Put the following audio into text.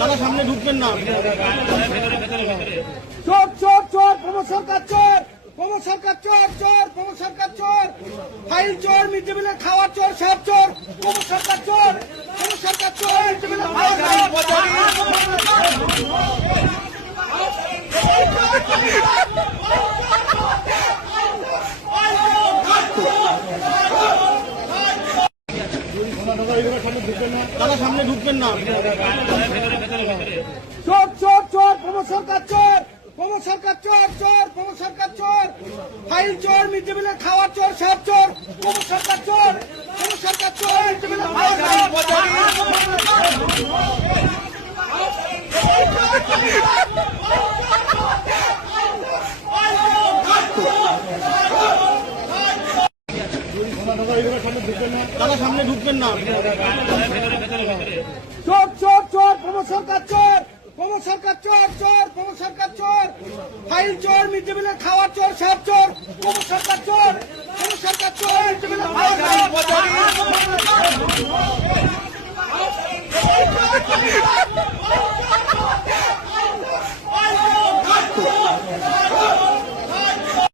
দাদা সামনে ঢুকবেন না। চোর চোর চোর, প্রমোদ সরকার চোর, প্রমোদ সরকার চোর চোর, প্রমোদ সরকার চোর, ফাইল চোর, মিড ডে মিলের খাওয়ার চোর, সব চোর, প্রমোদ সরকার চোর, প্রমোদ সরকার চোর, মিড ডে মিলের খাওয়ার দাদা সামনে ঢুকবেন না। চোর চোর চোর, প্রমোদ সরকার চোর, প্রমোদ সরকার চোর চোর, প্রমোদ সরকার চোর, ফাইল চোর, মিড ডে মিলের খাওয়ার চোর, সব চোর, প্রমোদ সরকার চোর, প্রমোদ সরকার চোর, মিড ডে মিলের খাওয়ার দাদা সামনে ঢুকবেন না। চোর চোর চোর, প্রমোদ সরকার চোর, প্রমোদ সরকার চোর চোর, প্রমোদ সরকার চোর, ফাইল চোর, মিড ডে মিলের খাওয়ার চোর, সব চোর, প্রমোদ সরকার চোর, প্রমোদ সরকার চোর, মিড ডে মিলের খাওয়ার